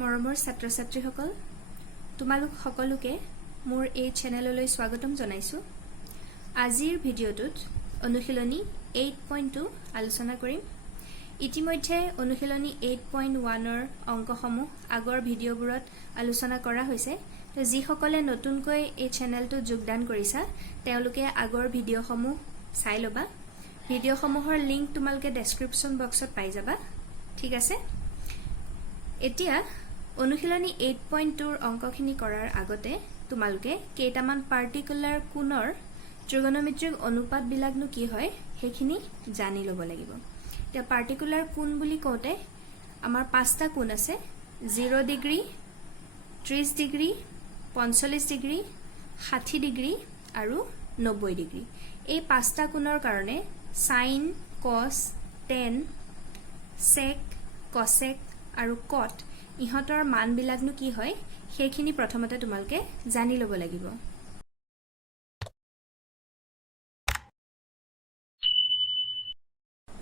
মৰমৰ ছাত্ৰ-ছাত্ৰীসকল তোমালোক সকলোকে মোৰ এই চেনেললৈ স্বাগতম জনাইছো। আজিৰ ভিডিঅ'টোত অনুশীলনী 8.2 আলোচনা কৰিম। ইতিমধ্যে অনুশীলনী 8.1 ৰ অংকসমূহ আগৰ ভিডিঅ'বোৰত আলোচনা কৰা হৈছে। তো যিসকলে নতুনকৈ এই চেনেলটো যোগদান কৰিছা তেওঁলোকে আগৰ ভিডিঅ'সমূহ চাই লবা। ভিডিঅ'সমূহৰ লিংক তোমালোকে ডেসক্ৰিপচন বক্সত পাই যাবা। ঠিক আছে, এতিয়া অনুশীলনী 8.2 ৰ অংকখিনি কৰাৰ আগতে তোমালোকে কেইটামান পাৰ্টিকুলাৰ কোণৰ ত্ৰিগোণমিত্ৰিক অনুপাত বিলাকনো কি হয় সেইখিনি জানি ল'ব লাগিব। এতিয়া পাৰ্টিকুলাৰ কোণ বুলি কওঁতে আমাৰ পাঁচটা কোণ আছে, 0 ডিগ্ৰী, 30 ডিগ্ৰী, 45 ডিগ্ৰী, 60 ডিগ্ৰী আৰু 90 ডিগ্ৰী। এই পাঁচটা কোণৰ কাৰণে সাইন, কস, টেন, সেক, কসেক আৰু কট ইহঁতৰ মান বিলাকনো কি হয় সেইখিনি প্ৰথমতে তোমালোকে জানি ল'ব লাগিব।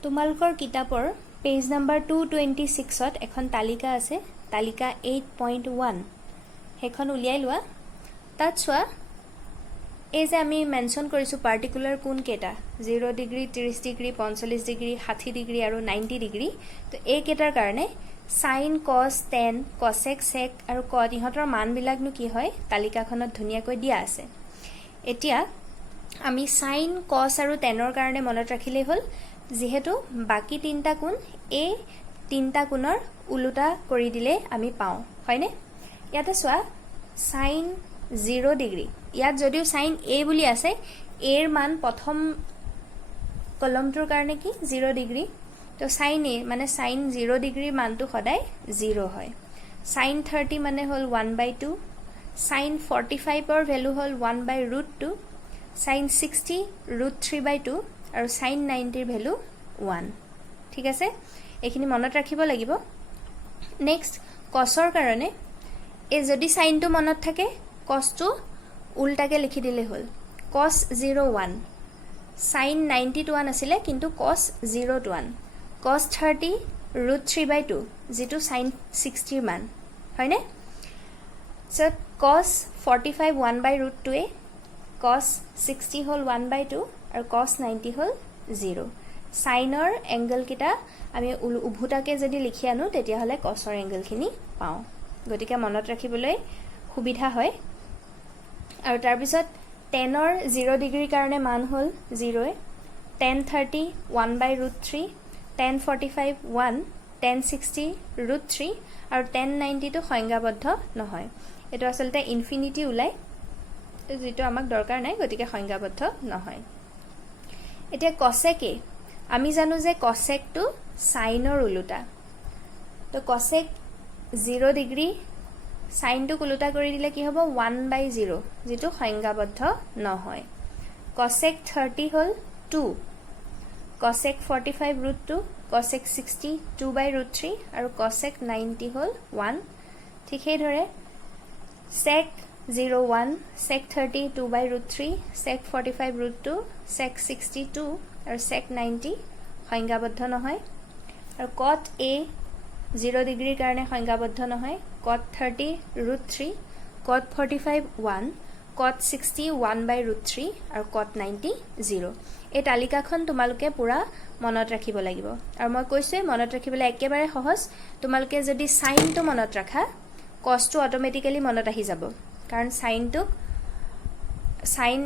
তোমালোকৰ কিতাপৰ পেজ নাম্বাৰ 226ত এখন তালিকা আছে, তালিকা 8.1 সেইখন উলিয়াই লোৱা। তাত চোৱা এই যে আমি মেনশন কৰিছো পাৰ্টিকুলাৰ কোণ কেইটা 0 ডিগ্ৰী, 30 ডিগ্ৰী, 45 ডিগ্ৰী, 60 ডিগ্ৰী আৰু 90 ডিগ্ৰী। তো এই কেইটাৰ কাৰণে সাইন, কস, টেন, কসেক, সেক আৰু কট ইহঁতৰ মান বিলাকনো কি হয় তালিকাখনত ধুনীয়াকৈ দিয়া আছে। এতিয়া আমি সাইন, কস আৰু টেনৰ কাৰণে মনত ৰাখিলেই হ'ল, যিহেতু বাকি তিনটা কোণ এই তিনটা কোণৰ উলুটা কৰি দিলে আমি পাওঁ, হয়নে? ইয়াতে চোৱা সাইন 0 ডিগ্ৰী, ইয়াত যদিও সাইন এ বুলি আছে, এৰ মান প্ৰথম কলমটোৰ কাৰণে কি 0 ডিগ্ৰী। তো সাইন এ মানে সাইন 0 ডিগ্ৰীৰ মানটো সদায় 0 হয়। সাইন 30 মানে হ'ল 1/2, সাইন 45 ৰ ভ্যালু হ'ল 1/√2, সাইন 60 √3/2 আৰু সাইন 90 ৰ ভ্যালু 1। ঠিক আছে, এইখিনি মনত ৰাখিব লাগিব। নেক্সট কসৰ কাৰণে এই যদি সাইনটো মনত থাকে কসটো উল্টাকে লিখি দিলে হ'ল, cos 0 1, সাইন 90 টো 1 আছিলে কিন্তু cos 0 টো 1, cos 30 √3/2 যেটো সাইন 60 ৰ মান, হয়নে? সো cos 45 1/√2 এ, cos 60 হ'ল 1/2 আৰু cos 90 হ'ল 0। সাইনৰ এংগল কিটা আমি উভুটাকে যদি লিখি আনো তেতিয়া হলে cosৰ এংগলখিনি পাওঁ। গতিকে মনত ৰাখিবলৈ সুবিধা হয়। আৰু তাৰ পিছত টেনৰ 0 ডিগ্ৰীৰ কাৰণে মান হ'ল 0, tan 30 1/√3, tan 45 1, tan 60 √3 আৰু tan 90 টো সংজ্ঞাবদ্ধ নহয়। এটো আসলতে ইনফিনিটি ওলাই, যেটো আমাক দৰকাৰ নাই, গতিকে সংজ্ঞাবদ্ধ নহয়। এতিয়া কসেকে আমি জানো যে কসেকটো সাইনৰ উলুটা। তো কসেক 0 ডিগ্ৰী সাইনটো উলুটা কৰি দিলে কি হ'ব 1/0, যেটো সংজ্ঞাবদ্ধ নহয়। কসেক 30 হ'ল 2, কসেক 45 √2, কসেক 60 2/√3 আৰু কসেক 90 হ'ল 1। ঠিক সেইদৰে sec 0 1, sec 30 2/√3, sec 45 √2, sec 60 2 আৰু sec 90 সংজ্ঞাবদ্ধ নহয়। আৰু cot a 0 ডিগ্ৰীৰ কাৰণে সংজ্ঞাবদ্ধ নহয়, cot 30 √3, cot 45 1, cot 60 1/√3 আৰু cot 90 0। এই তালিকাখন তোমালোকে পুৰা মনত ৰাখিব লাগিব। আৰু মই কৈছো মনত ৰাখিবলৈ একেবাৰে সহজ। তোমালোকে যদি সাইনটো মনত ৰাখা কসটো অটোমেটিক্যালি মনত আহি যাব, কাৰণ সাইনটো সাইন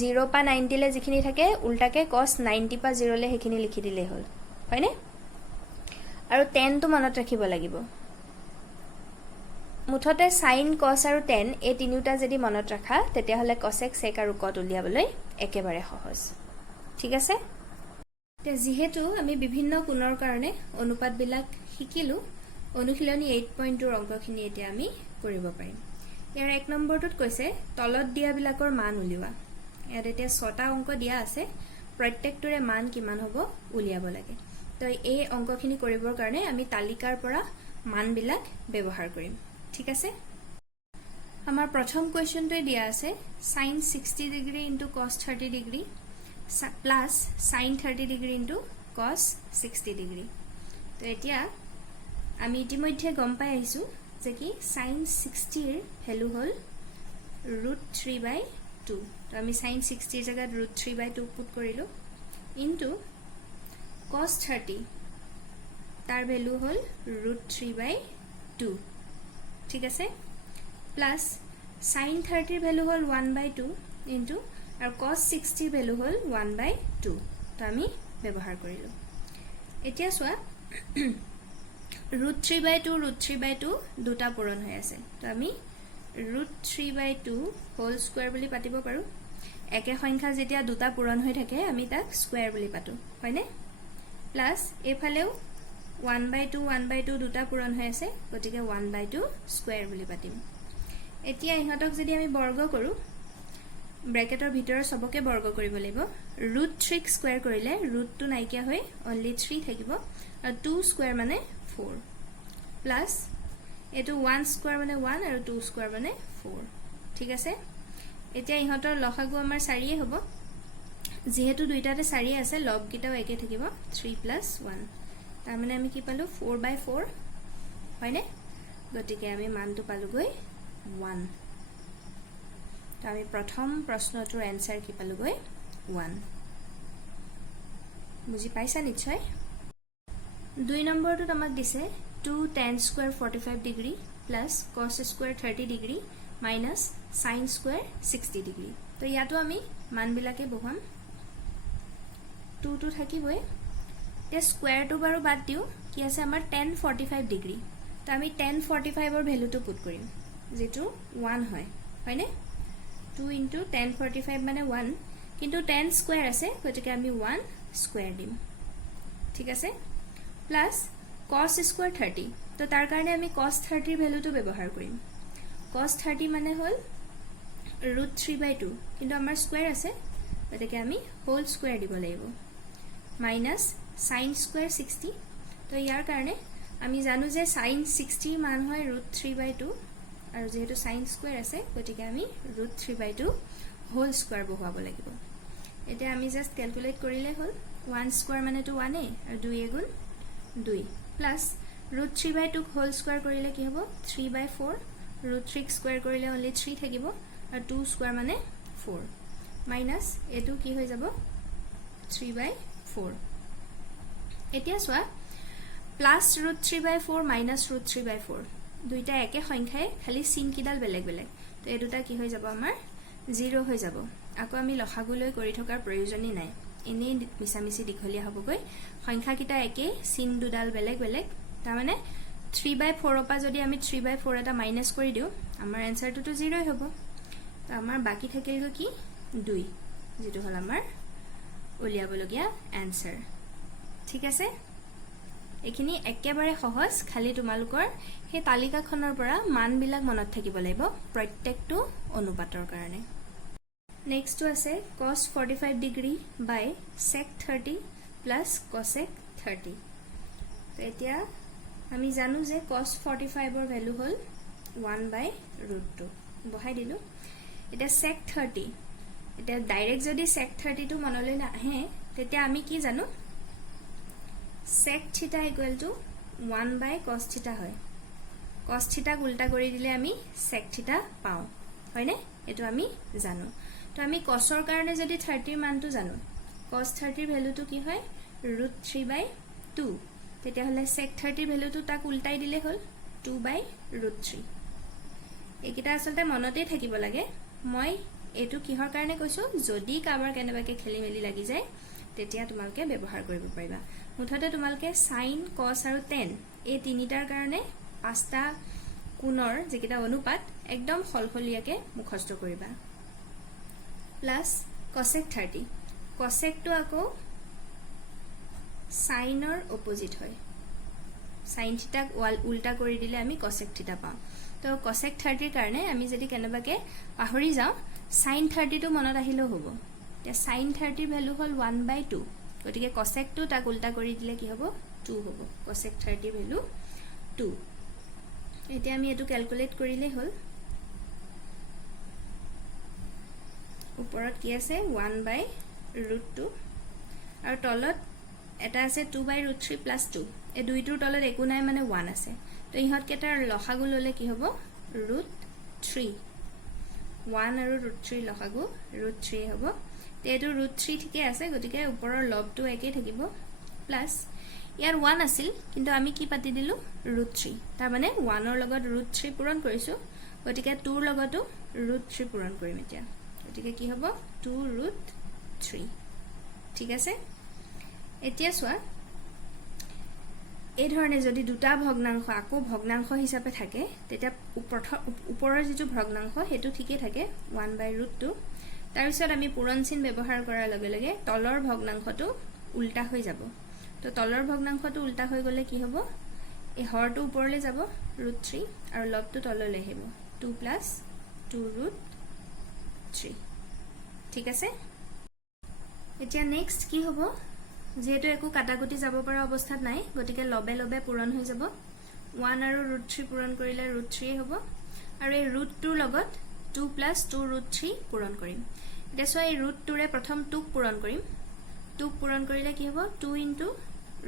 0 পা 90 লে যিখিনি থাকে উল্টাকে cos 90 পা 0 লে সেইখিনি লিখি দিলে হ'ল, হয়নে? আৰু টেনটো মনত ৰাখিব লাগিব। মুঠতে সাইন, কস আৰু টেন এই তিনিটা যদি মনত ৰাখা তেতিয়া হলে কসেক, সেক আৰু কট উলিয়াবলৈ একেবাৰে সহজ। ঠিক আছে, যেহেতু আমি বিভিন্ন কোণৰ কাৰণে অনুপাত বিলাক শিকিলো, অনুশীলনী 8.2 ৰ অংকখিনি এতিয়া আমি কৰিব পাৰিম। ইয়াৰ 1 নম্বৰটোত কৈছে তলত দিয়া বিলাকৰ মান উলিওৱা। ইয়াত এতিয়া 6টা অংক দিয়া আছে, প্ৰত্যেকটোৰে মান কিমান হ'ব উলিয়াব লাগে। তো এই অংকখিনি কৰিবৰ কাৰণে আমি তালিকাৰ পৰা মান বিলাক ব্যৱহাৰ কৰিম। ঠিক আছে, আমাৰ প্ৰথম কোৱেশ্চনটোৱে দিয়া আছে sin 60 degree * cos 30 degree plus sin 30 degree * cos 60 degree. তো এতিয়া আমি ইতিমধ্যে গম পাই আহিছো যে কি sin 60 এর ভ্যালু হল √3/2 তো আমি sin 60 এর জায়গাত √3/2 পুট কৰিলো ইনটু cos 30 তার ভ্যালু হল √3/2 ঠিক আছে প্লাস sin 30 এর ভ্যালু হল 1/2 ইনটু আর cos 60 এর ভ্যালু হল 1/2 তো আমি ব্যবহার কৰিলো এতিয়া সোয়া √3/2 দুটা পূৰণ হৈ আছে তো আমি √3/2 হোল স্কয়াৰ বুলি পাতিব পাৰো একে সংখ্যা যেতিয়া দুটা পূৰণ হৈ থাকে আমি তাক স্কয়াৰ বুলি পাতো হয়নে প্লাস এফালেও 1/2 দুটা পূৰণ হৈ আছে গতিকে 1/2 স্কয়াৰ বুলি পাতিম এতিয়া ইহতক যদি আমি বৰ্গ কৰো ব্ৰ্যাকেটৰ ভিতৰৰ সবকে বৰ্গ কৰিব লাগিব √3 স্কয়াৰ কৰিলে √2 নাইকিয়া হৈ অনলি 3 থাকিব আৰু 2 স্কয়াৰ মানে 4 প্লাস এটো 1 স্কয়াৰ মানে 1 আৰু 2 স্কয়াৰ মানে 4 ঠিক আছে এতিয়া ইহতৰ লসাগু আমাৰ 4 এ হ'ব যেহেতু দুইটাতে 4 আছে লব কিটাও একে থাকিব 3 + 1 তাৰ মানে আমি কি পালো 4/4 হয়নে গতিকে আমি মানটো পালো গৈ 1 তো আমি প্ৰথম প্ৰশ্নটোৰ এনসাৰ কি পালো গৈ 1 বুজি পাইছা নিশ্চয় 2 নম্বৰটোত আমাক দিছে 2 tan square 45 degree plus cos square 30 degree minus sin square 60 degree তো ইয়াতো আমি মান বিলাকে বহাম 2 to থাকিবই তে স্কয়ার টু বাৰো বাদ দিও কি আছে আমাৰ tan 45 degree তো আমি tan 45 এৰ ভ্যালুটো পুট কৰিম যেটো 1 হয় হয়নে 2 into tan 45 মানে 1 কিন্তু tan স্কয়ার আছে গতিকে আমি 1 স্কয়ার দিম ঠিক আছে প্লাস cos square 30 তো তার কারণে আমি cos 30 এর ভ্যালুটো ব্যবহার করিম cos 30 মানে হল √3/2 কিন্তু আমাৰ স্কয়াৰ আছে গতিকে আমি হোল স্কয়াৰ দিব লাগিব মাইনাস sin square 60 তো ইয়াৰ কাৰণে আমি জানো যে sin 60 মান হয় √3/2 আৰু যেহেতু sin স্কয়াৰ আছে গতিকে আমি √3/2 হোল স্কয়াৰ বহাব লাগিব এতিয়া আমি জাস্ট ক্যালকুলেট কৰিলে হল 1 স্কয়াৰ মানে তো 1 এ আৰু 2 গুণ 2 প্লাস √3/2 হোল স্কয়াৰ কৰিলে কি হ'ব 3/4 √3 স্কয়াৰ কৰিলে only 3 থাকিব আৰু 2 স্কয়ার মানে 4 মাইনাস এটো কি হৈ যাব 3/4 এতিয়া সোয়া প্লাস √3/4 মাইনাস √3/4 দুইটা একে সংখ্যাই খালি চিন কিডাল বেলেগ বেলেগ তো এই দুটা কি হৈ যাব আমাৰ 0 হৈ যাব আকৌ আমি লসাগুলৈ কৰি থকাৰ প্ৰয়োজনই নাই এনে মিছামিছি দীঘলীয়া হ'বগৈ সংখ্যা কিটা একে চিন দুডাল বেলেগ বেলেগ তাৰ মানে 3/4 পৰা যদি আমি 3/4 এটা মাইনাস কৰি দিও আমাৰ আনসাৰটো তো 0 হ'ব তো আমাৰ বাকি থাকিল কি 2 যেটো হল আমাৰ উলিয়াবলগীয়া আনসাৰ ঠিক আছে এখিনি একেবাৰে সহজ খালি তোমালোকৰ হে তালিকাখনৰ পৰা মান বিলাক মনত থাকিব লাগিব প্ৰত্যেকটো অনুপাতৰ কাৰণে নেক্সট টু আছে cos 45 degree by sec 30 plus cosec 30 তো এতিয়া আমি জানো যে cos 45 এর ভ্যালু হল 1/√2 বহাই দিলো এটা sec 30 এটা ডাইরেক্ট যদি sec 30 টো মনলৈ না আহে তেতিয়া আমি কি জানো sec theta equal to 1/cos theta হয় cos theta উল্টা কৰি দিলে আমি sec theta পাও হয়নে এটো আমি জানো তো আমি cosৰ কাৰণে যদি 30 মানটো জানো cos 30 ভ্যালুটো কি হয় √3/2 তেতিয়া হলে sec 30 ভ্যালুটো তাক উল্টাই দিলে হল 2/√3 একিটা আসলতে মনতেই থাকিব লাগে মই এটো কিহৰ কাৰণে কৈছো যদি কাবাৰ কেনেবাকে খেলি মেলি লাগি যায় তেতিয়া তোমালকে ব্যৱহাৰ কৰিব পাৰিবা মুঠতে তোমালকে sin cos আৰু tan এই তিনিটাৰ কাৰণে পাঁচটা কোণৰ যেকিটা অনুপাত একদম হলহলিয়াকে মুখস্থ কৰিবা প্লাস cosec 30 cosec to আকৌ sin or opposite হয় sin theta উল্টা কৰি দিলে আমি cosec theta পাম তো cosec 30 কাৰণে আমি যদি কেনেবাকে পাহৰি যাও sin 30 টো মনত আহিলো হ'ব তে sin 30 ভ্যালু হল 1/2 গতিকে cosec টো তাক উল্টা কৰি দিলে কি হ'ব 2 হ'ব cosec 30 ভ্যালু 2 এতিয়া আমি এটো ক্যালকুলেট কৰিলে হল উপৰত কি আছে 1/√2 আৰু তলত এটা আছে 2/√3 + 2 এই দুইটোৰ তলত একো নাই মানে 1 আছে তো ইহঁত কেটাৰ লসাগু ললে কি হ'ব √3 1 আৰু √3 লসাগু √3 হ'ব তে এটো √3 ঠিকে আছে গতিকে ওপৰৰ লবটো একেই থাকিব প্লাস ইয়াৰ 1 আছিল কিন্তু আমি কি পাতি দিলু √3 তাৰ মানে 1 ৰ লগত √3 পূৰণ কৰিছো গতিকে 2 ৰ লগতো √3 পূৰণ কৰিম এতিয়া গতিকে কি হ'ব 2√3 ঠিক আছে এতিয়া সোয়া এই ধৰণে যদি দুটা ভগ্নাংশ আকো ভগ্নাংশ হিচাপে থাকে তেতিয়া ওপৰৰ যেটো ভগ্নাংশ হেতু ঠিকে থাকে 1/√2 তাৰ পিছত আমি পূৰণ চিন ব্যৱহাৰ কৰাৰ লগে লগে তলৰ ভগ্নাংশটো উল্টা হৈ যাব তো তলৰ ভগ্নাংশটো উল্টা হৈ গলে কি হ'ব এই হৰটো ওপৰলৈ যাব √3 আৰু লবটো তললৈ আহিব 2 + 2√3 ঠিক আছে এতিয়া নেক্সট কি হ'ব যেহেতু একো কাটাকুটি যাব পৰা অৱস্থাত নাই গতিকে লবে লবে পূৰণ হৈ যাব 1 আৰু √3 পূৰণ কৰিলে √3 হ'ব আৰু এই √2 লগত 2 + 2√3 পূৰণ কৰিম এতিয়া সো এই √2 ৰে প্ৰথম 2 পূৰণ কৰিম 2 পূৰণ কৰিলে কি হ'ব 2 *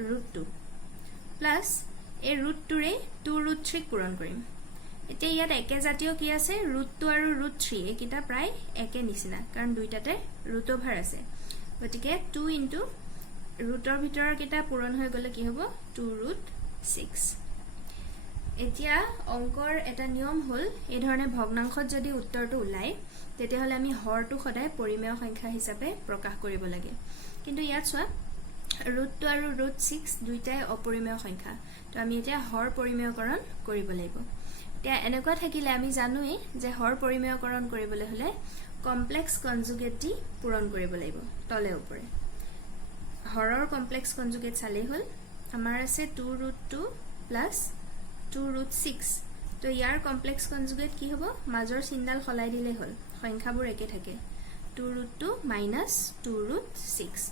√2 প্লাস এই √2 ৰে 2√3 পূৰণ কৰিম এতিয়া ইয়াত একে জাতীয় কি আছে √2 আৰু √3 একিটা প্ৰায় একে নিচিনা কাৰণ দুইটাতে √over আছে গতিকে 2 * ৰুটৰ ভিতৰৰ কিটা পূৰণ হৈ গলে কি হ'ব 2√6 এতিয়া অংকৰ এটা নিয়ম হল এই ধৰণে ভগ্নাংশত যদি উত্তৰটো ওলাই তেতিয়া হলে আমি হৰটো সদায় পৰিমেয় সংখ্যা হিচাপে প্ৰকাশ কৰিব লাগে কিন্তু ইয়াত সোৱা √2 আৰু √6 দুইটাই অপৰিমেয় সংখ্যা তো আমি এতিয়া হৰ পৰিমেয়কৰণ কৰিব লাগিব এতিয়া এনেকুৱা থাকিলে আমি জানোই যে হৰ পৰিমেয়কৰণ কৰিবলৈ হলে কমপ্লেক্স কনজুগেট পূৰণ কৰিব লাগিব তলে ওপৰে হৰৰ কমপ্লেক্স কনজুগেট চালে হল আমাৰ আছে 2√2 + 2√6 তো ইয়াৰ কমপ্লেক্স কনজুগেট কি হ'ব মাজৰ চিনডাল খলাই দিলে হল সংখ্যাবোৰ একে থাকে 2√2 - 2√6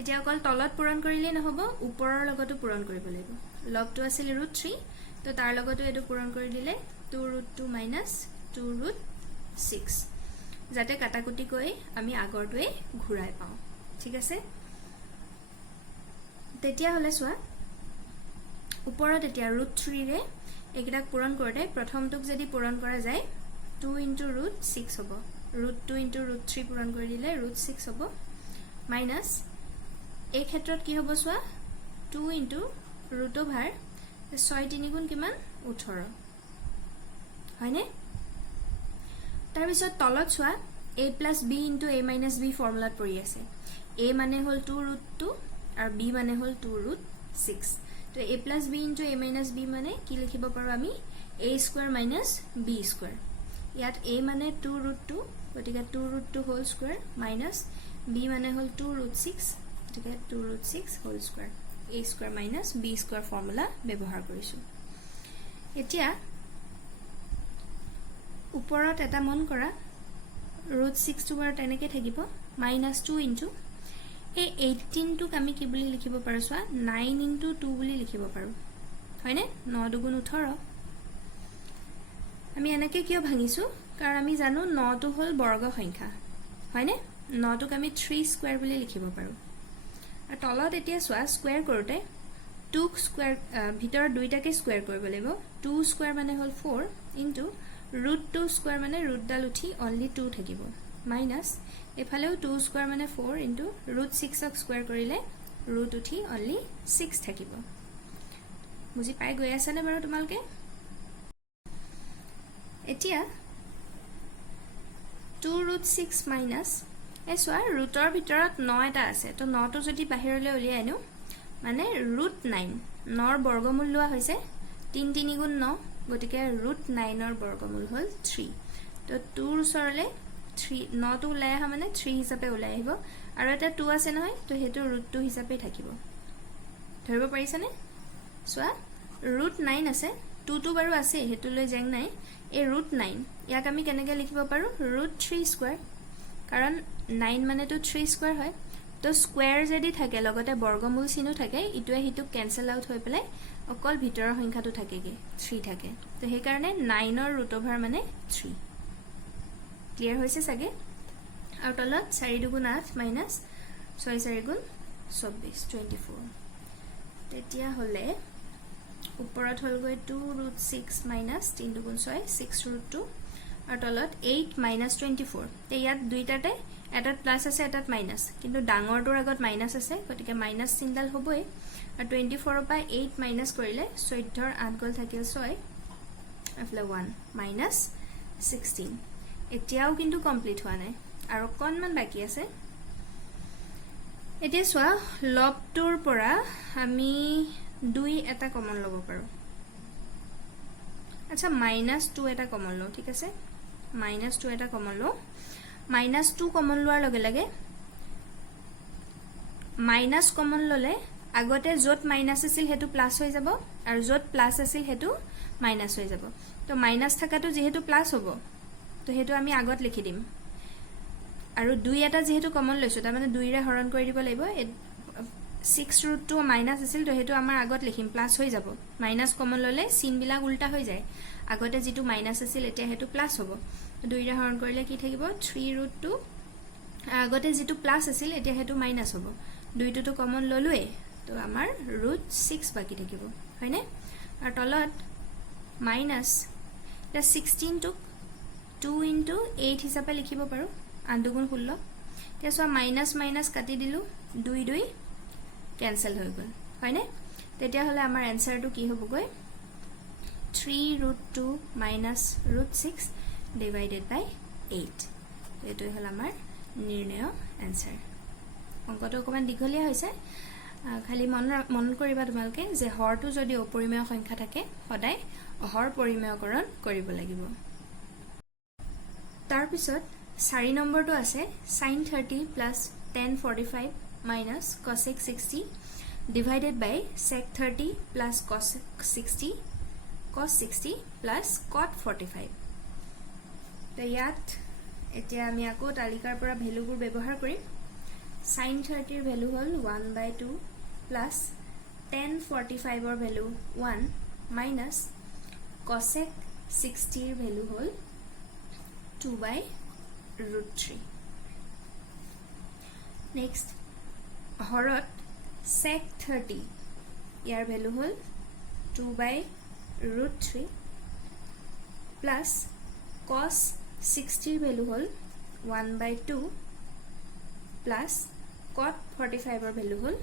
এতিয়া অকল তলত পূৰণ কৰিলে নহব ওপৰৰ লগতো পূৰণ কৰিব লাগিব লবটো আছিল √3 তো তাৰ লগতো এটো পূৰণ কৰি দিলে 2√2 - 2√6 যাতে কাটাকুটি কৈ আমি আগৰটোৱে ঘূৰাই পাওঁ ঠিক আছে তেতিয়া হলে সোৱা ওপৰত এতিয়া √3 ৰে একিটাক পূৰণ কৰতে প্ৰথমটোক যদি পূৰণ কৰা যায় 2 * √6 হ'ব √2 * √3 পূৰণ কৰি দিলে √6 হ'ব মাইনাস এই ক্ষেত্ৰত কি হ'ব সোৱা 2 * √over 6 3 গুণ কিমান 18 হয়নে তাৰ পিছত তলত সোৱা a + b * a - b ফৰ্মুলাত পৰি আছে a মানে হল 2√2 আৰু b মানে হল 2√6 তো a + b * a - b মানে কি লিখিব পাৰো আমি a² - b² ইয়াত a মানে 2√2 গতিকে 2√2 হোল স্কয়াৰ মাইনাস b মানে হল 2√6 গতিকে 2√6 whole square a² - b² formula ব্যৱহাৰ কৰিছো এতিয়া ওপৰত এটা মন কৰা √6 টো বাৰ তেনেকে থাকিব -2 * এই 18 টোক আমি কি বুলি লিখিব পাৰো সোৱা 9 * 2 বুলি লিখিব পাৰো হয়নে 9 * 2 = 18 আমি এনেকে কিয় ভাঙিছো কাৰণ আমি জানো 9 টো হল বৰ্গ সংখ্যা হয়নে 9 টোক আমি 3 স্কয়াৰ বুলি লিখিব পাৰো আৰু তলত এতিয়া সোৱা স্কয়াৰ কৰোতে 2 স্কয়াৰ ভিতৰৰ দুইটাকে স্কয়াৰ কৰিব লাগিব 2 স্কয়াৰ মানে হল 4 * √2 স্কয়াৰ মানে ৰুটডাল উঠি অনলি 2 থাকিব মাইনাস এফালেও 2 স্কয়াৰ মানে 4 * √6 ক স্কয়াৰ কৰিলে ৰুট উঠি অনলি 6 থাকিব বুজি পাই গৈ আছে নে বাৰু তোমালকে এতিয়া 2√6 মাইনাস এসোৱা ৰুটৰ ভিতৰত 9 এটা আছে তো 9 টো যদি বাহিৰলৈ উলিয়াই আনো মানে √9 9 ৰ বৰ্গমূল লোৱা হৈছে 3 3 গুণ 9 গতিকে √9 ৰ বৰ্গমূল হল 3 তো 2 ৰ ওচৰলে 3 9 টো ওলাই আহা মানে 3 হিচাপে ওলাই আহিব আৰু এটা 2 আছে নহয় তো হেতু √2 হিচাপে থাকিব ধৰিব পাৰিছানে সোৱা √9 আছে 2 টো বাৰু আছে হেতু লৈ জেং নাই এই √9 ইয়াক আমি কেনেকৈ লিখিব পাৰো √3 স্কয়াৰ কাৰণ 9 মানে তো 3 স্কয়াৰ হয় তো স্কয়াৰ যদি থাকে লগতে বৰ্গমূল চিহ্ন থাকে ইটোৱে হিটো কেনসেল আউট হৈ পেলাই অকল ভিতৰৰ সংখ্যাটো থাকেগে 3 থাকে তো সেই কাৰণে 9 ৰ √over মানে 3 ক্লিয়াৰ হৈছে সাগে আৰু তলত 4 * 8 মাইনাস 6 4 * 24 24 তেতিয়া হলে ওপৰত হলগৈ 2√6 মাইনাছ 3 দুগুণ 6 6√2 আৰু তলত 8 মাইনাছ 24 তে ইয়াত দুইটাতে এটাত প্লাছ আছে এটাত মাইনাছ কিন্তু ডাঙৰটোৰ আগত মাইনাছ আছে গতিকে মাইনাছ চিনডাল হ'বই আৰু 24 পৰা 8 মাইনাছ কৰিলে 14 ৰ 8 গল থাকিল 6 after 1 minus 16 এতিয়াও কিন্তু কমপ্লিট হোৱা নাই আৰু অকণমান বাকি আছে এতিয়া সোৱা লবটোৰ পৰা আমি 2 এটা কমন লব পাৰো আচ্ছা -2 এটা কমন লও ঠিক আছে -2 এটা কমন লও -2 কমন লোৱাৰ লগে লগে মাইনাস কমন ললে আগতে যত মাইনাস আছিল হেতু প্লাস হৈ যাব আৰু যত প্লাস আছিল হেতু মাইনাস হৈ যাব তো মাইনাস থাকাটো যেহেতু প্লাস হ'ব তো হেতু আমি আগত লিখি দিম আৰু 2 এটা যেহেতু কমন লৈছো তাৰ মানে 2 ৰে হৰণ কৰি দিব লাগিব 6√2 মাইনাস আছিল তো হেতু আমাৰ আগত লিখিম প্লাস হৈ যাব মাইনাস কমন ললে চিন বিলাক উল্টা হৈ যায় আগতে যেটো মাইনাস আছিল এতিয়া হেতু প্লাস হ'ব 2 ৰে হৰণ কৰিলে কি থাকিব 3√2 আগতে যেটো প্লাস আছিল এতিয়া হেতু মাইনাস হ'ব 2 টো কমন ললুৱে তো আমাৰ √6 বাকি থাকিব হয়নে আৰু তলত মাইনাস the 16 to 2 into 8 হিচাপে লিখিব পাৰো 8 দুগুণ 16 তেসো মাইনাস মাইনাস কাটি দিলু 2 2 ক্যান্সেল হৈ গল হয়নে তেতিয়া হলে আমাৰ আনসাৰটো কি হ'বগৈ 3√2 minus √6 divided by 8 এটো হল আমাৰ নিৰ্ণয় আনসাৰ অংকটো অকমান দীঘলীয়া হৈছে খালি মন কৰিবা তোমালকে যে হৰটো যদি অপৰিমেয় সংখ্যা থাকে সদায় হৰ পৰিমেয়কৰণ কৰিব লাগিব তাৰ পিছত 4 নম্বৰটো আছে sin 30 plus tan 45 minus cosec 60 divided by sec 30 plus cos 60 plus cot 45 তো ইয়াত এতিয়া আমি আকৌ তালিকাৰ পৰা ভ্যালুবোৰ ব্যৱহাৰ কৰিম sin 30 ৰ ভ্যালু হল 1/2 plus tan 45 ৰ ভ্যালু 1 minus cosec 60 ৰ ভ্যালু হল 2/√3 next হৰত sec 30 ইয়াৰ ভ্যালু হল 2/√3 plus cos 60 ৰ ভ্যালু হল 1/2 plus cot 45 ৰ ভ্যালু হল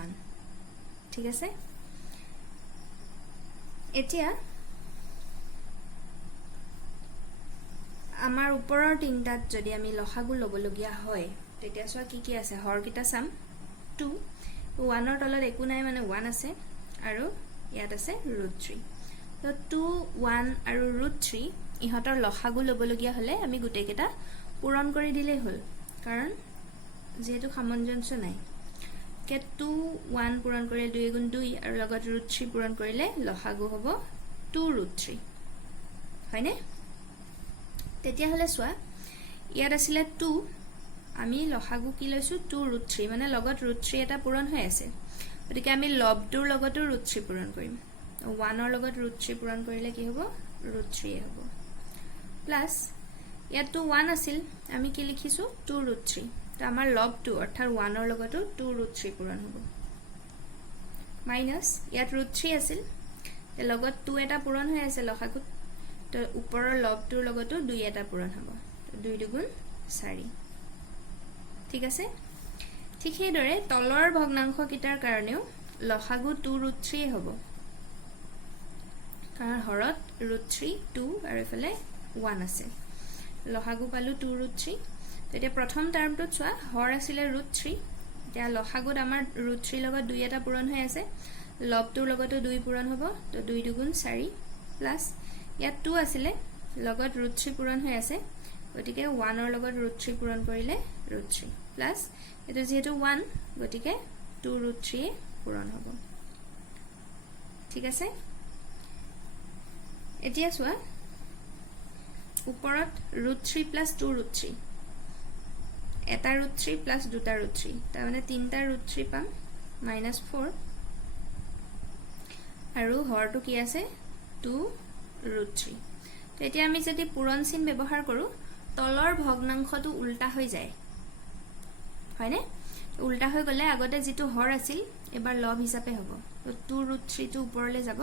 1 ঠিক আছে এতিয়া আমাৰ ওপৰৰ তিনটাত যদি আমি লসাগু লবলগীয়া হয় তেতিয়া সোৱা কি আছে হৰ কিটা সাম 2 1 ৰ তলত একো নাই মানে 1 আছে আৰু ইয়াত আছে √3 তো 2 1 আৰু √3 ইহতৰ লসাগু লবলগীয়া হলে আমি গুটে কেটা পূৰণ কৰি দিলেই হল কাৰণ যেহেতু সামঞ্জস্য নাই কে 2 1 পূৰণ কৰিলে 2 গুণ 2 আৰু লগত √3 পূৰণ কৰিলে লসাগু হ'ব 2√3 হয়নে তেতিয়া হলে সোৱা ইয়াত আছিল 2 আমি লসাগু কি লৈছো 2√3 মানে লগত √3 এটা পূৰণ হৈ আছে গতিকে আমি লবটোৰ লগতো √3 পূৰণ কৰিম 1 ৰ লগত √3 পূৰণ কৰিলে কি হ'ব √3 হ'ব প্লাস ইয়াতো 1 আছিল আমি কি লিখিছো 2√3 তো আমাৰ লবটো অৰ্থাৎ 1 ৰ লগতো 2√3 পূৰণ হ'ব মাইনাস ইয়াত √3 আছিল তে লগত 2 এটা পূৰণ হৈ আছে লসাগুত তো ওপৰৰ লবটোৰ লগতো 2 এটা পূৰণ হ'ব 2 দুগুণ 4 ঠিক আছে ঠিক হেদৰে তলৰ ভগ্নাংশ কিটাৰ কাৰণেও লসাগু 2√3 হ'ব কাৰণ হৰত √3 2 আৰু এফালে 1 আছে লসাগু পালো 2√3 তেতিয়া প্ৰথম টাৰ্মটোত সোৱা হৰ আছিল √3 এতিয়া লসাগুত আমাৰ √3 লগত 2 এটা পূৰণ হৈ আছে লবটোৰ লগতো 2 পূৰণ হ'ব তো 2 দুগুণ 4 প্লাস ইয়াত 2 আছিল লগত √3 পূৰণ হৈ আছে গতিকে 1 ৰ লগত √3 পূৰণ কৰিলে √3 প্লাস এটো যেহেতু 1 গতিকে 2√3 পূৰণ হ'ব ঠিক আছে এতিয়া সোৱা ওপৰত √3 plus 2√3 এটা √3 plus দুটা √3 তাৰ মানে তিনটা √3 পাম -4 আৰু হৰটো কি আছে 2√3 তো এতিয়া আমি যদি পূৰণ চিন ব্যৱহাৰ কৰো তলৰ ভগ্নাংশটো উল্টা হৈ যায় হয়নে উল্টা হৈ গ'লে আগতে যেটো হৰ আছিল এবাৰ লব হিচাপে হ'ব তো 2√3 টো ওপৰলৈ যাব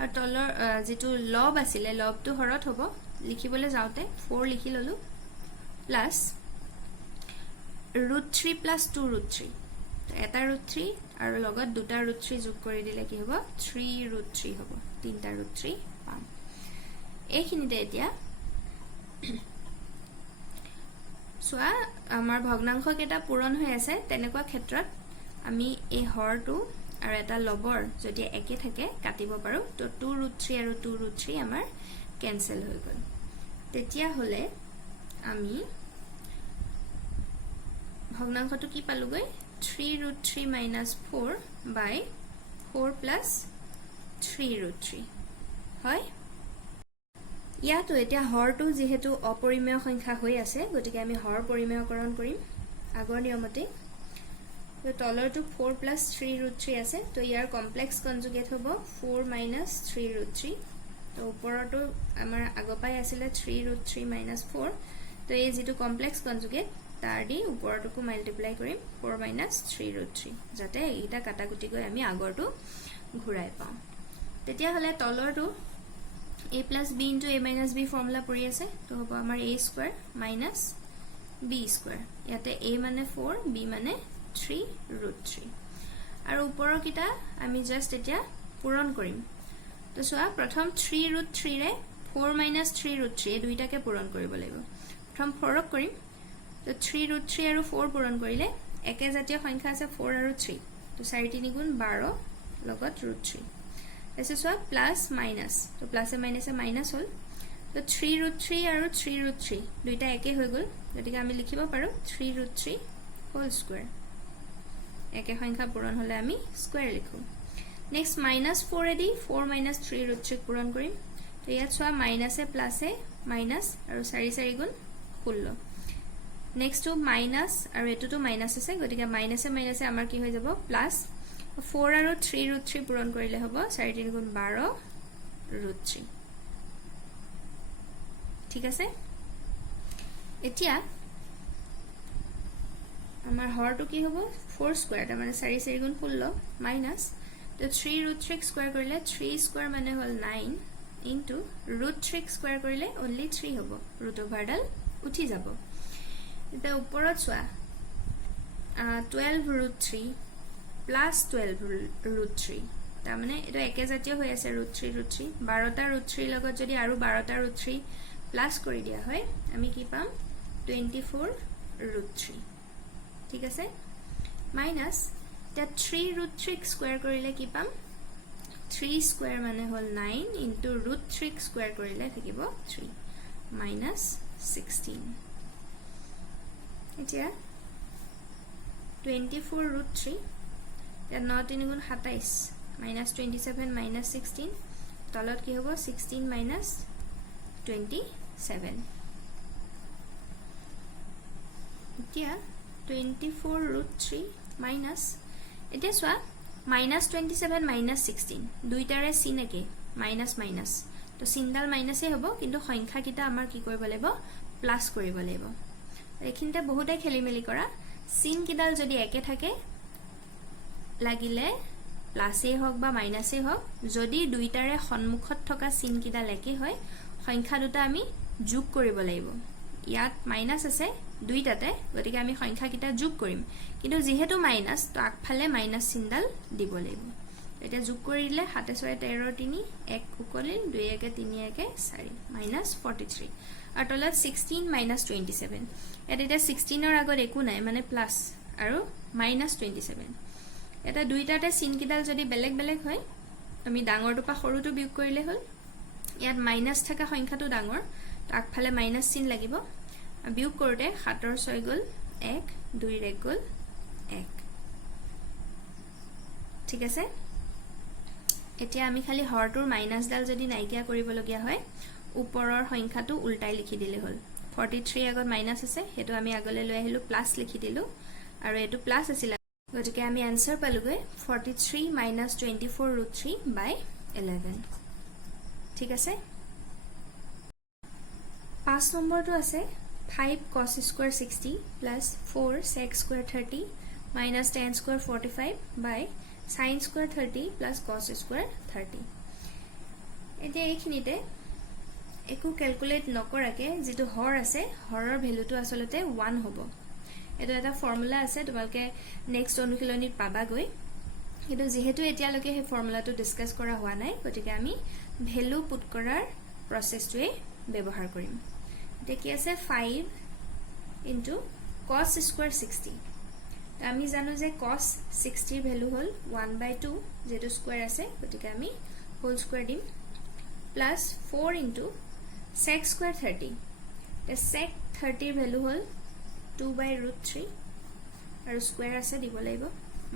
আৰু তলৰ যেটো লব আছিলে লবটো হৰত হ'ব লিখিবলৈ যাওতে 4 লিখি ললো প্লাস √3 প্লাস 2√3 এটা √3 আৰু লগত দুটা √3 যোগ কৰি দিলে কি হ'ব 3√3 হ'ব তিনটা √3 পাম এইখিনিতে এতিয়া সোয়া আমাৰ ভগ্নাংশ কেটা পূৰণ হৈ আছে তেনেকুৱা ক্ষেত্ৰত আমি এই হৰটো আৰু এটা লবৰ যদি একে থাকে কাটিব পাৰো তো 2√3 আৰু 2√3 আমাৰ কেনসেল হৈ গ'ল তেতিয়া হলে আমি ভগ্নাংশটো কি পালোগৈ 3√3 - 4 by 4 plus 3√3 হয় ইয়াতো এতিয়া হৰটো যেহেতু অপৰিমেয় সংখ্যা হৈ আছে গতিকে আমি হৰ পৰিমেয়কৰণ কৰিম আগৰ নিয়মতে তো তলৰটো 4 plus 3√3 আছে তো ইয়াৰ কমপ্লেক্স কনজুগেট হ'ব 4 minus 3√3 তো ওপৰটো আমাৰ আগপাই আছিল 3√3 - 4 তো এই যেটো কমপ্লেক্স কনজুগেট তাৰ দি ওপৰটোকো মাল্টিপ্লাই কৰিম 4 minus 3√3 যাতে এইটা কাটাকুটি গৈ আমি আগৰটো ঘূৰাই পাওঁ তেতিয়া হলে তলৰটো a plus b into a minus b formula পৰি আছে তো হ'ব আমাৰ a square minus b square ইয়াতে a মানে 4 b মানে 3√3 আৰু ওপৰৰ কিটা আমি জাস্ট এতিয়া পূৰণ কৰিম তো সোয়া প্ৰথম 3√3 ৰে 4 minus 3√3 এই দুইটাকে পূৰণ কৰিব লাগিব প্ৰথম 4ক কৰিম তো 3√3 আৰু 4 পূৰণ কৰিলে একে জাতীয় সংখ্যা আছে 4 আৰু 3 তো 4 3 গুণ 12 লগত √3 এসে সোয়া প্লাস মাইনাস তো প্লাসে মাইনাসে মাইনাস হল তো 3√3 আৰু 3√3 দুইটা একে হৈ গল গতিকে আমি লিখিব পাৰো 3√3 হোল স্কয়াৰ একে সংখ্যা পূৰণ হলে আমি স্কয়াৰ লিখো নেক্সট -4 এদি 4 - 3√3 পূৰণ কৰিম তো ইয়াত সোয়া মাইনাসে প্লাসে মাইনাস আৰু 4 4 গুণ 16 নেক্সট টু মাইনাস আৰু এটোটো মাইনাস আছে গতিকে মাইনাসে মাইনাসে আমাৰ কি হৈ যাব প্লাস 4 আৰু 3√3 পূৰণ কৰিলে হ'ব 4 3 গুণ 12√3 ঠিক আছে এতিয়া আমাৰ হৰটো কি হ'ব 4 স্কয়াৰ তাৰ মানে 4 4 গুণ 16 মাইনাস তো 3√3 স্কয়াৰ কৰিলে 3 স্কয়াৰ মানে হ'ল 9 ইনটু √3 স্কয়াৰ কৰিলে only 3 হ'ব ৰুট ওভাৰডাল উঠি যাব এটা ওপৰত চোৱা 12√3 plus 12√3 তাৰ মানে এটা একে জাতীয় হৈ আছে √3 12টা √3 লগত যদি আৰু 12টা √3 প্লাস কৰি দিয়া হয় আমি কি পাম 24√3 ঠিক আছে মাইনাস তা 3√3 স্কয়াৰ কৰিলে কি পাম 3 স্কয়াৰ মানে হ'ল 9 ইনটু √3 স্কয়াৰ কৰিলে থাকিব 3 minus 16 এতিয়া 24√3 या 9 3 गुण 27 minus 27 minus 16 তলত কি হ'ব 16 minus 27 এতিয়া 24√3 minus এতিয়া সোয়া minus 27 minus 16 দুইটাৰে চিন একে minus minus তো চিনডাল মাইনাসে হ'ব কিন্তু সংখ্যা কিটা আমাৰ কি কৰিব লাগিব প্লাস কৰিব লাগিব এইখিনতে বহুতে খেলিমেলি কৰা চিন কিডাল যদি একে থাকে লাগিলে প্লাসে হোক বা মাইনাসে হোক যদি দুইটাৰে সন্মুখত থকা চিন কিডাল একে হয় সংখ্যা দুটা আমি যোগ কৰিব লাগিব ইয়াত মাইনাস আছে দুইটাতে গতিকে আমি সংখ্যা কিটা যোগ কৰিম কিন্তু যেহেতু মাইনাস তো আগফালে মাইনাস চিনডাল দিব লাগিব এটা যোগ কৰিলে 7 6 13 3 1 উকলিল 2 1 3 1 4 -43 আৰু তলত 16 minus 27 এটা 16 ৰ আগত একো নাই মানে প্লাস আৰু -27 এটা দুইটাতে চিন কিডাল যদি বেলেগ বেলেগ হয় আমি ডাঙৰটো পা সৰুটো বিয়োগ কৰিলে হল ইয়াত মাইনাস থাকা সংখ্যাটো ডাঙৰ তো আগফালে মাইনাস চিন লাগিব বিয়োগ কৰোতে 7 ৰ 6 গল 1 2 ৰ 1 গল 1 ঠিক আছে এতিয়া আমি খালি হৰটোৰ মাইনাস ডাল যদি নাইকিয়া কৰিবলগীয়া হয় ওপৰৰ সংখ্যাটো উল্টাই লিখি দিলে হল 43 আগত মাইনাস আছে হেতু আমি আগলৈ লৈ আহিলো প্লাস লিখি দিলো আৰু এটো প্লাস আছিল গতিকে আমি आंसर পালুগৈ 43 minus 24√3 by 11 ঠিক আছে 5 নম্বৰটো আছে 5 cos square 60 plus 4 sec square 30 minus tan square 45 by sin square 30 plus cos square 30 এতিয়া এইখিনিতে একো ক্যালকুলেট নকৰাকে যেটো হৰ আছে হৰৰ ভ্যালুটো আসলতে 1 হ'ব এটো এটা ফৰ্মুলা আছে তোমালকে নেক্সট অনুশীলনীত পাবা গৈ কিন্তু যেহেতু এতিয়ালৈকে হে ফৰ্মুলাটো ডিসকাস কৰা হোৱা নাই গতিকে আমি ভ্যালু পুট কৰাৰ প্ৰসেছটোৱে ব্যৱহাৰ কৰিম এটা কি আছে 5 into cos square 60 তো আমি জানো যে cos 60 এর ভ্যালু হল 1/2 যেটো স্কয়ার আছে গতিকে আমি হোল স্কয়ার দিম plus 4 into sec square 30 the sec 30 value hol 2/√3 আৰু square আছে দিব লাগিব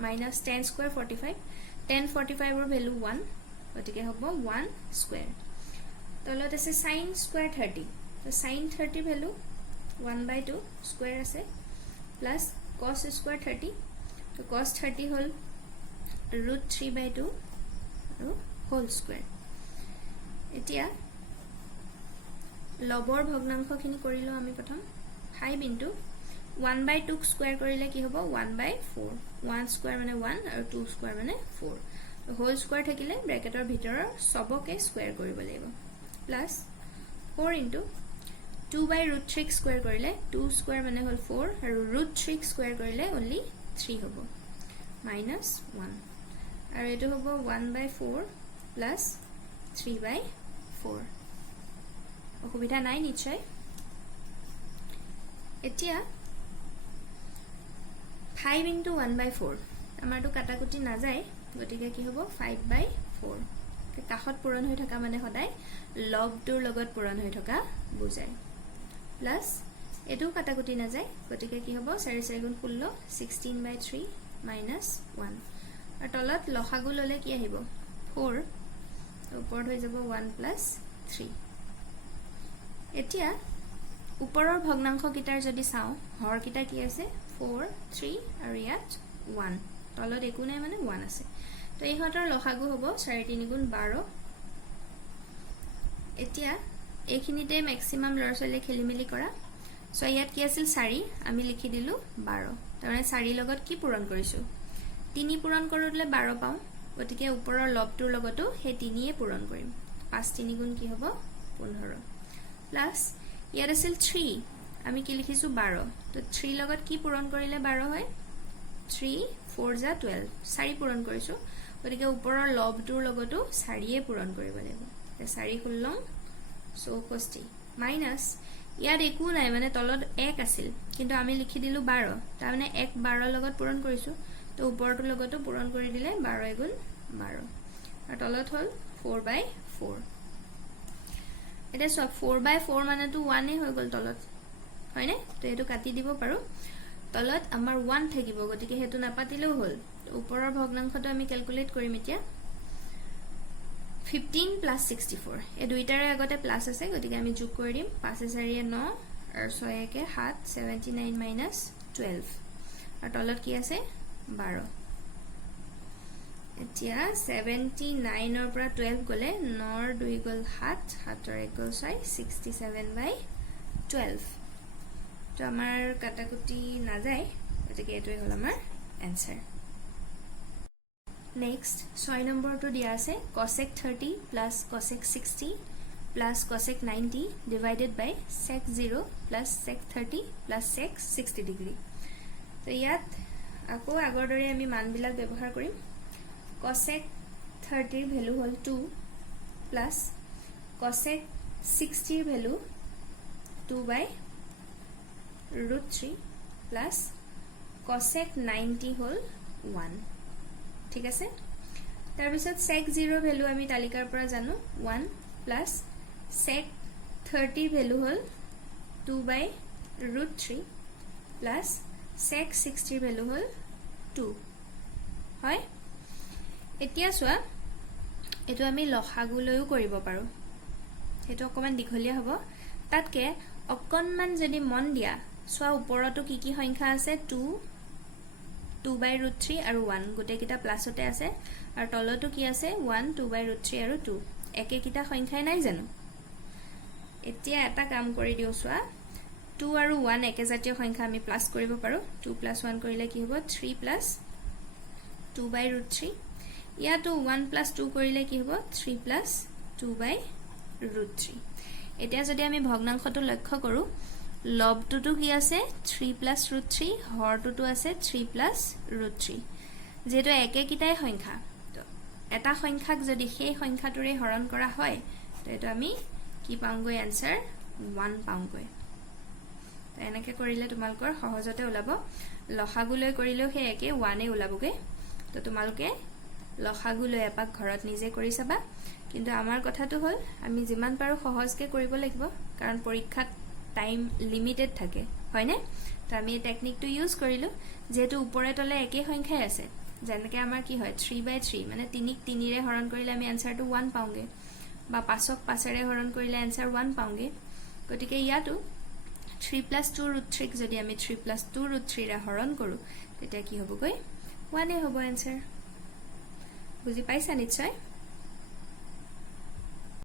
minus tan square 45 tan 45 ৰ value 1 গতিকে হ'ব 1 square তলত আছে sin square 30 তো sin 30 value 1/2 square আছে plus cos square 30 তো cos 30 হল √3/2 আৰু whole square এতিয়া লবৰ ভগ্নাংশখিনি কৰিলো আমি প্ৰথম 5 into 1/2 স্কয়াৰ কৰিলে কি হ'ব 1/4 1 স্কয়াৰ মানে 1 আৰু 2 স্কয়াৰ মানে 4 তো হোল স্কয়াৰ থাকিলে ব্ৰ্যাকেটৰ ভিতৰৰ সবকে স্কয়াৰ কৰিব লাগিব প্লাস 4 into 2/√3 স্কয়াৰ কৰিলে 2 স্কয়াৰ মানে হল 4 আৰু √3 স্কয়াৰ কৰিলে only 3 হ'ব minus 1 আৰু এটো হ'ব 1/4 plus 3/4 অসুবিধা নাই নিশ্চয় এতিয়া 5 into 1/4 আমাৰটো কাটাকুটি না যায় গতিকে কি হ'ব 5/4 কাখত পূৰণ হৈ থকা মানে সদায় লগটোৰ লগত পূৰণ হৈ থকা বুজায় প্লাস এটো কাটাকুটি না যায় গতিকে কি হ'ব 4 4 গুণ 16 16/3 minus 1 আৰু তলত লসাগু ললে কি আহিব 4 ওপৰত হৈ যাব 1 plus 3 এতিয়া ওপৰৰ ভগ্নাংশ কিটাৰ যদি চাও হৰ কিটা কি আছে 4 3 আৰু ইয়াত 1 তলত একো নাই মানে 1 আছে তো এই হতৰ লসাগু হ'ব 4 3 গুণ 12 এতিয়া এইখিনিতে ম্যাক্সিমাম লৰছলে খেলিমেলি কৰা সো ইয়াত কি আছিল 4 আমি লিখি দিলু 12 তাৰমানে 4 লগত কি পূৰণ কৰিছো 3 পূৰণ কৰিলে 12 পাও গতিকে ওপৰৰ লবটোৰ লগতো হে 3 এ পূৰণ কৰিম 5 3 গুণ কি হ'ব 15 প্লাস ইয়াত আছিল 3 আমি কি লিখিছো 12 তো 3 লগত কি পূৰণ কৰিলে 12 হয় 3 4 যা 12 4 পূৰণ কৰিছো গতিকে ওপৰৰ লবটোৰ লগতো 4 এ পূৰণ কৰিব লাগিব 4 16 64 মাইনাস ইয়াত একো নাই মানে তলত 1 আছিল কিন্তু আমি লিখি দিলু 12 তাৰ মানে 1 12 লগত পূৰণ কৰিছো তো ওপৰটোৰ লগতো পূৰণ কৰি দিলে 12 গুণ 12 আৰু তলত হল 4/4 এটা সব 4/4 মানে তো 1 এ হৈ গল তলত হয়নে তো এটো কাটি দিব পাৰো তলত আমাৰ 1 থাকিব গতিকে হেতু নাপাতিলেও হল ওপৰৰ ভগ্নাংশটো আমি ক্যালকুলেট কৰিম এতিয়া 15 plus 64 এই দুইটাৰে আগতে প্লাস আছে গতিকে আমি যোগ কৰি দিম 5 4 9 আৰু 6 1 7 79 minus 12 আৰু তলত কি আছে 12 এতিয়া 79 ৰ পৰা 12 গলে 9 ৰ 2 গল 7 7 ৰ 1 গল 6 67/12 তো আমাৰ কাটাকুটি না যায় গতিকে এটোই হল আমাৰ आंसर नेक्स्ट 6 नंबर तो दिया আছে cosec 30 plus cosec 60 plus cosec 90 divided by sec 0 plus sec 30 plus sec 60 degree তো ইয়াত আকৌ আগৰ দৰে আমি মানবিলাক ব্যৱহাৰ কৰিম cosec 30 ৰ ভ্যালু হল 2 plus cosec 60 ৰ ভ্যালু 2/√3 plus cosec 90 হল 1 ঠিক আছে তাৰ পিছত sec 0 ভ্যালু আমি তালিকাৰ পৰা জানো 1 plus sec 30 ভ্যালু হল 2/√3 plus sec 60 ভ্যালু হল 2 হয় এতিয়া সোয়া এটো আমি লসাগু লৈও কৰিব পাৰো হেটো অকমান দীঘলীয়া হ'ব তাতকে অকনমান যদি মন দিয়া সোয়া ওপৰতো কি কি সংখ্যা আছে 2/√3 আৰু 1 গোটে কিটা প্লাসতে আছে আৰু তলতো কি আছে 1 2/√3 আৰু 2 একে কিটা সংখ্যাই নাই জানো এতিয়া এটা কাম কৰি দিও সোয়া 2 আৰু 1 একেজাতীয় সংখ্যা আমি প্লাস কৰিব পাৰো 2 + 1 কৰিলে কি হ'ব 3 + 2/√3 ইয়াতো 1 + 2 কৰিলে কি হ'ব 3 + 2/√3 এতিয়া যদি আমি ভগ্নাংশটো লক্ষ্য কৰো লবটোটো কি আছে 3 + √3 হৰটোটো আছে 3 + √3 যেটো একেকিটাই সংখ্যা তো এটা সংখ্যাক যদি সেই সংখ্যাটোৰে হৰণ কৰা হয় তো এটা আমি কি পাওঁগৈ आंसर 1 পাওঁগৈ তো এনেকে কৰিলে তোমালকৰ সহজতে ওলাব লসাগুলৈ কৰিলেও সেই একে 1 এ ওলাবগে তো তোমালকে লসাগুলৈ এপাক ঘৰত নিজে কৰি চাবা কিন্তু আমাৰ কথাটো হল আমি যিমান পাৰো সহজকে কৰিব লাগিব কাৰণ পৰীক্ষাত টাইম লিমিটেড থাকে হয়নে তো আমি এই টেকনিকটো ইউজ কৰিলো যেহেতু উপৰে তলে একে সংখ্যাই আছে যেনেকৈ আমাৰ কি হয় 3/3 মানে 3ক 3 ৰে হৰণ কৰিলে আমি आंसरটো 1 পাওঁগে বা 5ক 5 ৰে হৰণ কৰিলে आंसर 1 পাওঁগে গতিকে ইয়াটো 3 + 2√3 ক যদি আমি 3 + 2√3 ৰে হৰণ কৰো তেতিয়া কি হ'বগৈ 1 এ হ'ব आंसर বুজি পাইছা নিশ্চয়